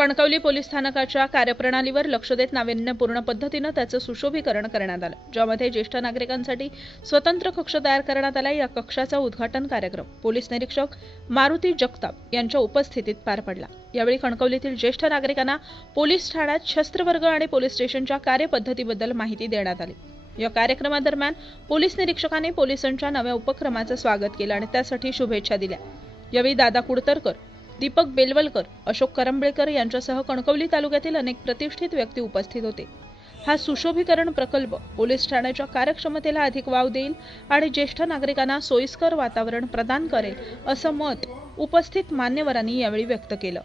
Kankavli police स्थानकाच्या कार्यप्रणालीवर लक्ष देत नाविन्यपूर्ण पद्धतीने त्याचं सुशोभीकरण करण्यात आलं, ज्यामध्ये ज्येष्ठ नागरिकांसाठी स्वतंत्र कक्ष तयार करण्यात आला। या कक्षाचा उद्घाटन कार्यक्रम पोलीस निरीक्षक मारुती जगताप यांच्या उपस्थितीत पार पडला। यावेळी कणकवलीतील ज्येष्ठ नागरिकांना पोलीस ठाण्यात शस्त्रवर्ग आणि पोलीस स्टेशनच्या कार्यपद्धतीबद्दल माहिती देण्यात आली। या कार्यक्रमादरम्यान पोलीस निरीक्षकांनी पोलिसांच्या नव्या उपक्रमाचं स्वागत केलं आणि त्यासाठी शुभेच्छा दिल्या। यावेळी दादा कुडतरकर, दीपक बेलवलकर, अशोक करंबेळकर यांच्यासह कणकवली तालुक्यातील अनेक प्रतिष्ठित व्यक्ती उपस्थित होते। हा सुशोभीकरण प्रकल्प पोलीस ठाण्याच्या कार्यक्षमतेला अधिक वाव देईल आणि ज्येष्ठ नागरिकांना सोयीस्कर वातावरण प्रदान करेल, असं मत उपस्थित मान्यवरांनी यावेळी व्यक्त केलं।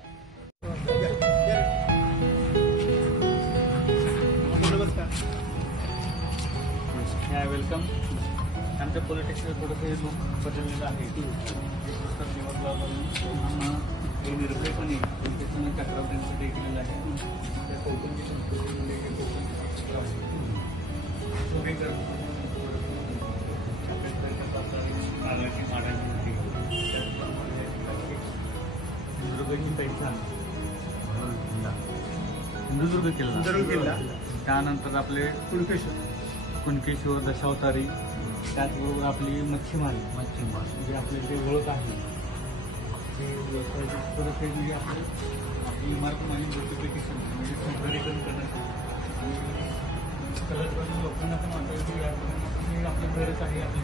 वेलकम। आमच्या पॉलिटिक्सला थोडंसं लुक बदललेलं आहे। पुस्तक निवडला निर्भयपणे त्याच्यामध्ये तक्रार त्यांच्यासाठी केलेलं आहे। त्या कोकणची संस्कृतीमध्ये सिंधुदुर्ग किल्ला, त्यानंतर आपले कुणकेश्वर, दशावतारी, त्याचबरोबर आपली मच्छीमार जी आपल्याकडे ओळख आहे म्हणजे आपली इमारत माझी ब्युटिफिकेशन म्हणजे सौंदर्यीकरण करण्यासाठी आणि कलर लोकांना पण वाटतं की आपलं घरच आहे, आपली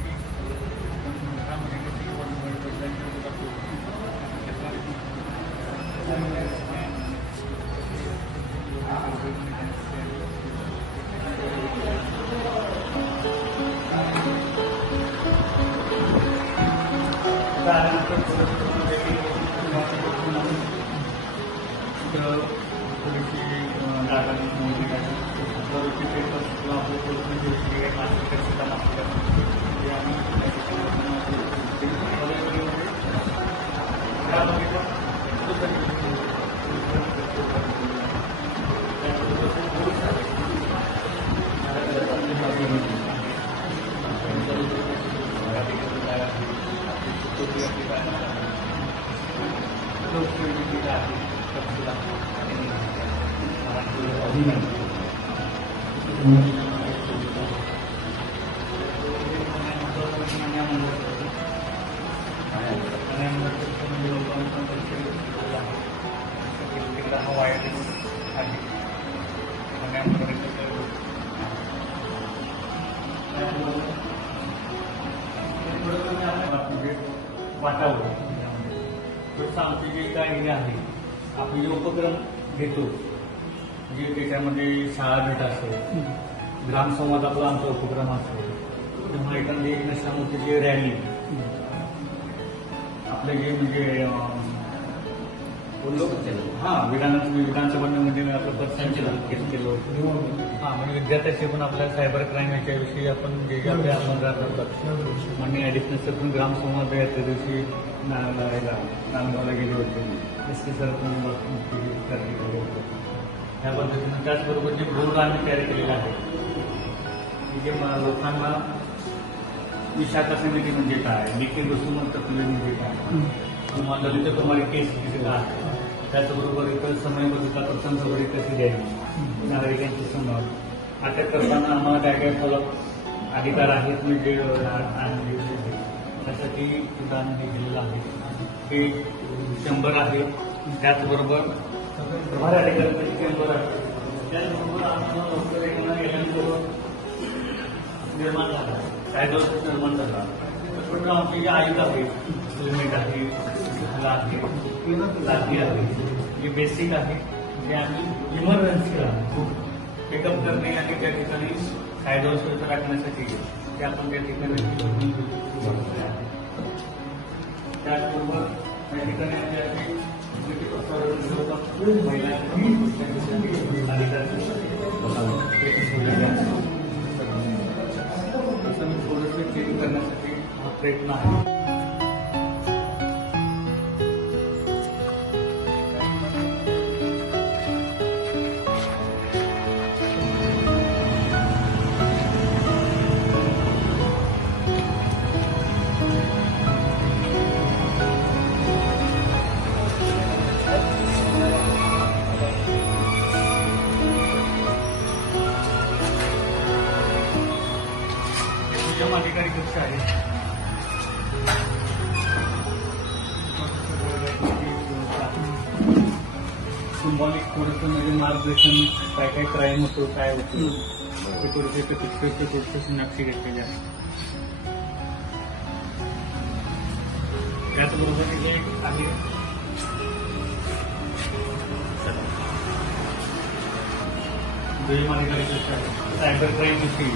घरामध्ये वातावरण आमचे जे काही आहे, आपण जे उपक्रम घेतो म्हणजे त्याच्यामध्ये शाळा भेट असेल, ग्रामसंवाद आपला आमचा उपक्रम असेल, तेव्हा एखादी नशामुक्तीची रॅली, आपले जे म्हणजे विधानसभेमध्ये आपलं पदसंचलन केलं होतं। म्हणजे विद्यार्थ्याचे पण आपल्या सायबर क्राईम याच्याविषयी आपण जे आपल्या माननीय ॲडिशनल सचिव ग्रामसंवाद या त्या दिवशी नांदगावला गेले होते, एसटी सर पण केले होते। ह्या पद्धतीनं त्याचबरोबर जे बोर्ड आम्ही तयार केलेला आहे की जे लोकांना विशाखा समिती म्हणजे काय, देखील वस्तुमान तत्वे म्हणजे काय, किंवा ललित कुमारी केस आहे, त्याचबरोबर इतर समयबद्धता प्रसंगवरी कशी द्यावी, नागरिकांचे समोर अटक करताना आम्हाला काय काय फलक अधिकार आहेत म्हणजे त्यासाठी सुद्धा आम्ही दिलेलं आहे। हे 100 आहे, त्याचबरोबर अधिकाऱ्यांसाठी 100 आहे, त्याचबरोबर आम्हाला लवकर निर्माण झाला, कायदा निर्माण झाला। पण आमचे जे आयुध आहे, हेल्मेट आहे, लाठी आहे, जे बेसिक आहे, जे आम्ही इमर्जन्सीला पिकअप करणे आणि त्या ठिकाणी कायदा सुरक्षा राखण्यासाठी ते आपण त्या ठिकाणी त्याचबरोबर त्या ठिकाणी थोडंसं चेंज करण्यासाठी हा प्रयत्न आहे। दुय्यम अधिकारी कक्ष आहे. सिंबॉलिक थोडंसं म्हणजे मार्गदर्शन काय काय क्राईम होतो काय होतो ते थोडंसं पिक्चरची नक्षी घेतलेली आहे. त्याचबरोबर हे एक आहे दुय्यम अधिकारी कक्ष आहे. सायबर क्राईम विषयी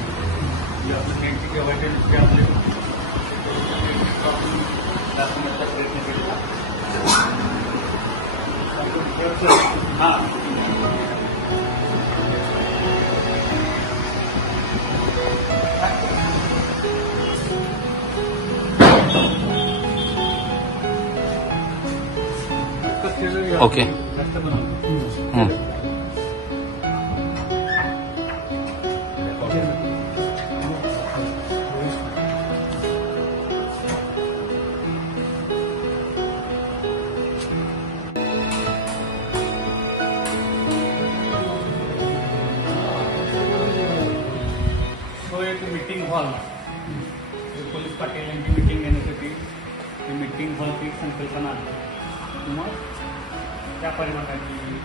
जे आपलं बँकेचे केवायसी जे आपले दाखवण्याचा प्रयत्न केला. हा ओके. जास्त बनवतो. तो एक मीटिंग हॉल पोलीस पाटील यांची मीटिंग घेण्यासाठी मीटिंग हॉलची एक संकल्पना आहे किंवा त्या परिमाणाची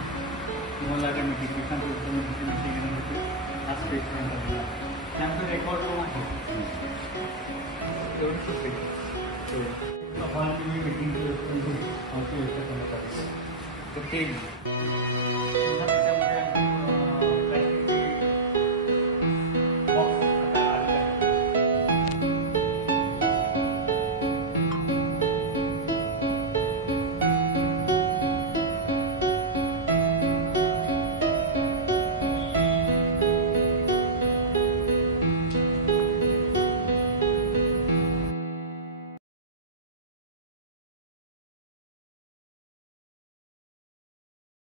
तुम्हाला त्या मीटिंगची मीटिंग घेण्यासाठी हा स्पेस घेण्यासाठी त्यानंतर रेकॉर्ड रूम आहे. एवढं सुट्टी हॉलची मीटिंगची व्यवस्था करण्यात आली तर ते